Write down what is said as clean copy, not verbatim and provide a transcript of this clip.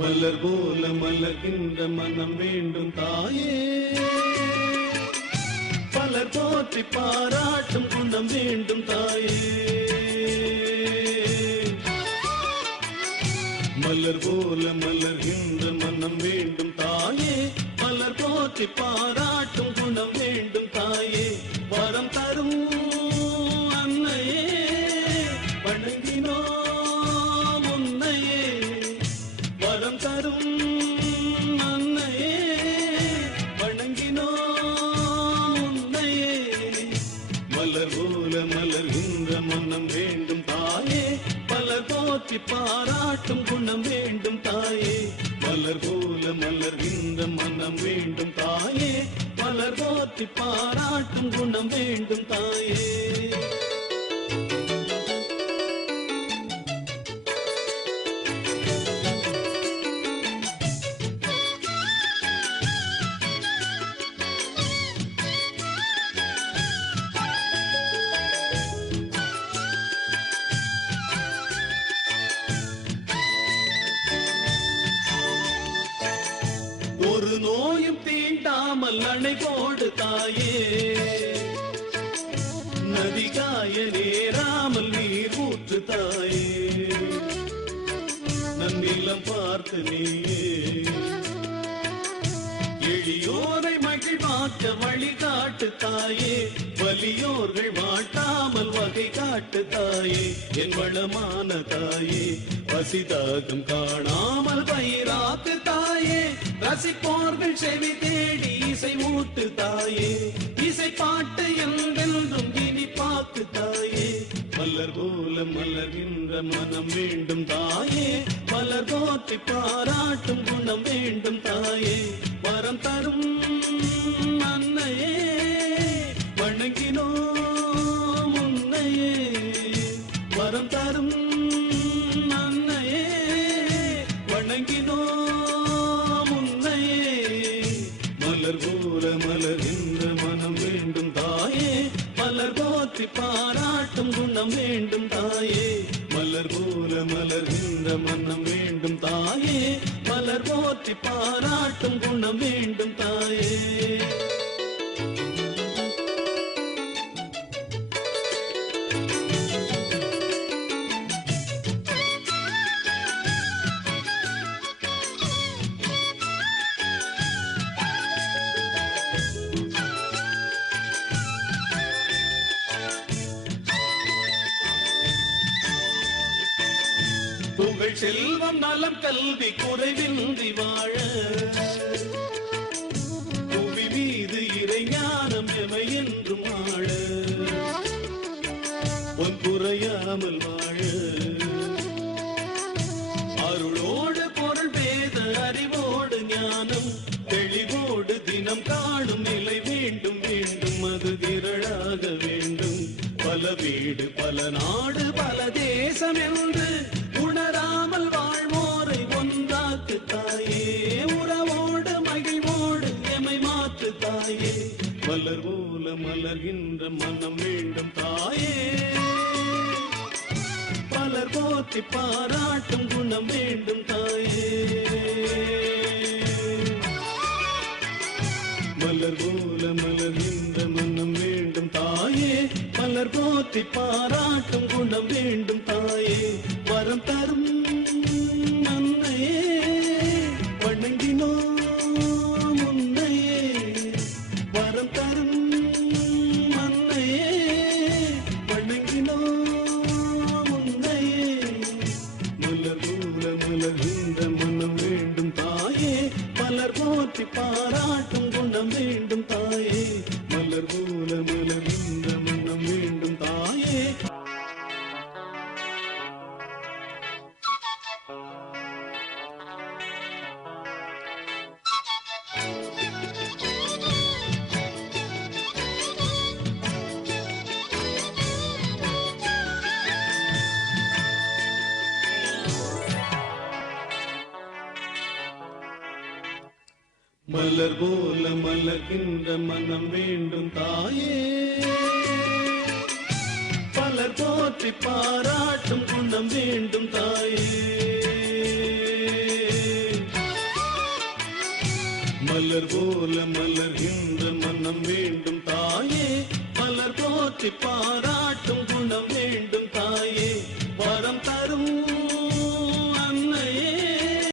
மலர் போல மலர்கின்ற மனம் வேண்டும் தாயே, பலர் போற்றி பாராட்டும் குணம் வேண்டும் தாயே. மலர் போல மலர்கின்ற மனம் வேண்டும் தாயே, பலர் போற்றி பாராட்டும் குணம் வேண்டும் தாயே. வரம் தரும் அன்னையே வணங்கினோம் உன்னையே, வரம் தரும் அன்னையே வணங்கினோம் உன்னையே. மலர் போல மலர்கின்ற மனம் வேண்டும் தாயே, பலர் போற்றி பாராட்டும் குணம் வேண்டும் தாயே. மலர் போல மலர்கின்ற மனம் வேண்டும் தாயே, பலர் போற்றி பாராட்டும் குணம் வேண்டும் தாயே. ஒரு நோயும் தீண்டாமல் அணை போடு தாயே, நதிகாய நேராமல் நீர் ஊற்று தாயே. நன்னிலம் பார்த்து நீயே எளியோரை மகிழ்வாக்க வழி காட்டு தாயே, வலியோர்கள் வாட்டாமல் வகை காட்டு தாயே. என் வளமான தாயே, பசிதாகம் காணாமல் பயிராக்கு தாயே. ரசிப்போர்கள் செவி தேடி இசை ஊட்டு தாயே, இசை பாட்டு என்றென்றும் இனி பாக்கு தாயே. மலர் போல மலர்கின்ற மனம் வேண்டும் தாயே, மலர் போற்றி பாராட்டும் குணம் வேண்டும் தாயே. வரம் தரும் அன்னையே வணங்கினோம் உன்னையே, வரம் தரும் அன்னையே வணங்கினோம் உன்னையே. மலர் போல மலர்கின்ற மனம் வேண்டும் தாயே, மலர் போற்றி பாராட்டும் குணம் வேண்டும் தாயே. மலர் போல மலர்கின்ற மனம் வேண்டும் தாயே, மலர் போற்றி பாராட்டும் குணம் வேண்டும் தாயே. புகழ் செல்வம் நலம் கல்வி குறைவின்றி வாழ, புவி மீது இறை ஞானம் எமை என்றும் ஆழ, பொன் குறையாமல் வாழ. அருளோடு பொருள் வேத அறிவோடு ஞானம் தெளிவோடு தினம் காணும் நிலை வேண்டும் வேண்டும், அது திரளாக வேண்டும். பல வீடு பல நாடு பல தேசம் என்று உணராமல் வாழ்வோரை ஒன்றாக்கு தாயே, உறவோடு மகிழ்வோடு எமை மாற்று தாயே. மலர் போல மலர்கின்ற மனம் வேண்டும் தாயே, பலர் போற்றி பாராட்டும் குணம் வேண்டும் தாயே. மலர் போல மலர்கின்ற மனம் வேண்டும் தாயே, மலர் போற்றி பாராட்டும் குணம் வேண்டும் தாயே. வரம் தரும் அன்னையே வணங்கினோம் உன்னையே, வரம் தரும் அன்னையே வணங்கினோம் உன்னையே. மலர் போல மலர்கின்ற மனம் வேண்டும் தாயே, மலர் போற்றி பாராட்டும் குணம் வேண்டும் தாயே. மலர் போல மலர்கின்ற மனம் வேண்டும் தாயே. மலர் போல மலர்கின்ற மனம் வேண்டும் தாயே, பலர் போற்றி பாராட்டும் குணம் வேண்டும் தாயே. வேண்டும் தாயே பலர் போற்றி பாராட்டும்